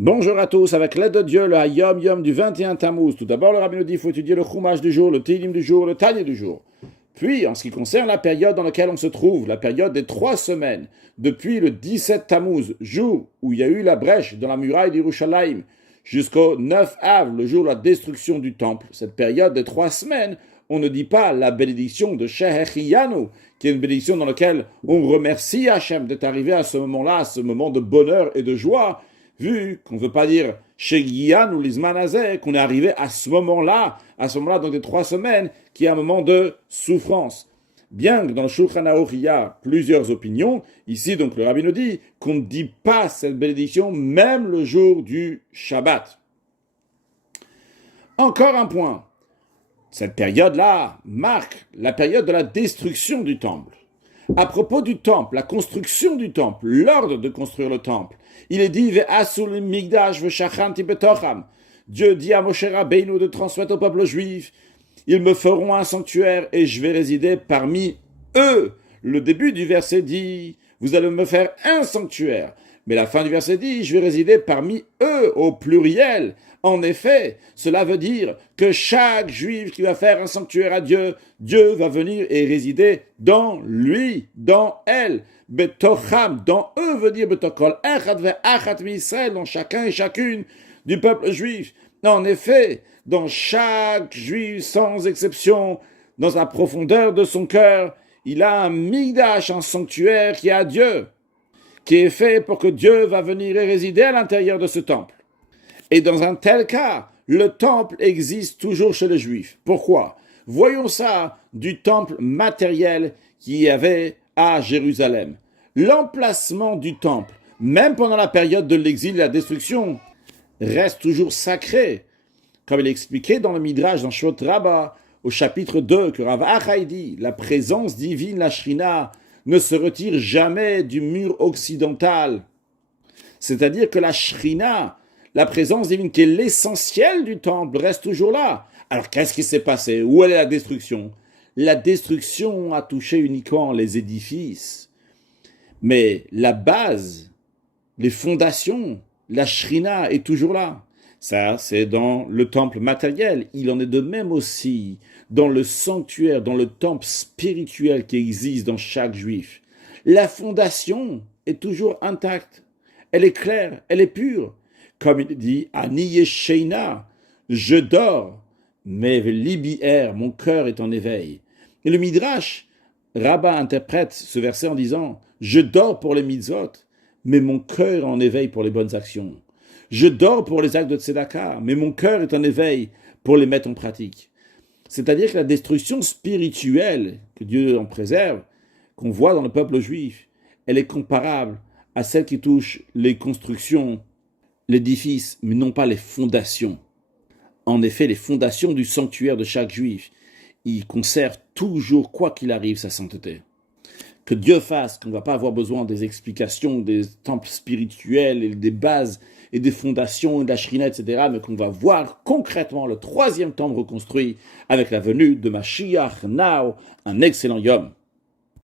Bonjour à tous, avec l'aide de Dieu, le Hayom Yom du 21 Tammuz. Tout d'abord, le Rabbi nous dit qu'il faut étudier le Chumash du jour, le Tehillim du jour, le Tanya du jour. Puis, en ce qui concerne la période dans laquelle on se trouve, la période des 3 semaines, depuis le 17 Tammuz, jour où il y a eu la brèche dans la muraille d'Yerushalayim, jusqu'au 9 Av, le jour de la destruction du temple, cette période des 3 semaines, on ne dit pas la bénédiction de Shehechiyanu, qui est une bénédiction dans laquelle on remercie Hachem d'être arrivé à ce moment-là, à ce moment de bonheur et de joie, vu qu'on ne veut pas dire Shegian ou Lizmanazé, qu'on est arrivé à ce moment-là, donc des 3 semaines, qui est un moment de souffrance. Bien que dans le Shulchan Aruch, il y a plusieurs opinions, ici donc le Rabbi nous dit qu'on ne dit pas cette bénédiction même le jour du Shabbat. Encore un point. Cette période-là marque la période de la destruction du temple. À propos du temple, la construction du temple, l'ordre de construire le temple, il est dit Ve'asul migdash ve'shachanti betocham. Dieu dit à Moshe Rabbeinu de transmettre au peuple juif, ils me feront un sanctuaire et je vais résider parmi eux. Le début du verset dit, vous allez me faire un sanctuaire. Mais la fin du verset dit, je vais résider parmi eux, au pluriel. En effet, cela veut dire que chaque juif qui va faire un sanctuaire à Dieu, Dieu va venir et résider dans lui, dans elle. Betocham, dans eux veut dire betokol echad ve'achat mi'Israël, dans chacun et chacune du peuple juif. En effet, dans chaque juif, sans exception, dans la profondeur de son cœur, il a un migdash, un sanctuaire qui est à Dieu, qui est fait pour que Dieu va venir et résider à l'intérieur de ce temple. Et dans un tel cas, le temple existe toujours chez les Juifs. Pourquoi ? Voyons ça du temple matériel qu'il y avait à Jérusalem. L'emplacement du temple, même pendant la période de l'exil et de la destruction, reste toujours sacré. Comme il est expliqué dans le Midrash, dans Shot Rabbah, au chapitre 2, que Rav Achai dit, la présence divine, la Shrina, ne se retire jamais du mur occidental. C'est-à-dire que la Shrina, la présence divine qui est l'essentiel du temple, reste toujours là. Alors qu'est-ce qui s'est passé ? Où est la destruction ? La destruction a touché uniquement les édifices. Mais la base, les fondations, la Shrina est toujours là. Ça, c'est dans le temple matériel. Il en est de même aussi dans le sanctuaire, dans le temple spirituel qui existe dans chaque juif. La fondation est toujours intacte. Elle est claire, elle est pure. Comme il dit, Ani Yesheina, je dors, mais libi mon cœur est en éveil. Et le Midrash, Rabbah interprète ce verset en disant, je dors pour les mitzvot, mais mon cœur est en éveil pour les bonnes actions. Je dors pour les actes de tzedaka, mais mon cœur est en éveil pour les mettre en pratique. C'est-à-dire que la destruction spirituelle, que Dieu en préserve, qu'on voit dans le peuple juif, elle est comparable à celle qui touche les constructions, l'édifice, mais non pas les fondations. En effet, les fondations du sanctuaire de chaque juif, il conserve toujours, quoi qu'il arrive, sa sainteté. Que Dieu fasse qu'on ne va pas avoir besoin des explications des temples spirituels et des bases et des fondations et de la Shrina, etc., mais qu'on va voir concrètement le 3e temple reconstruit avec la venue de Mashiach, now, un excellent Yom.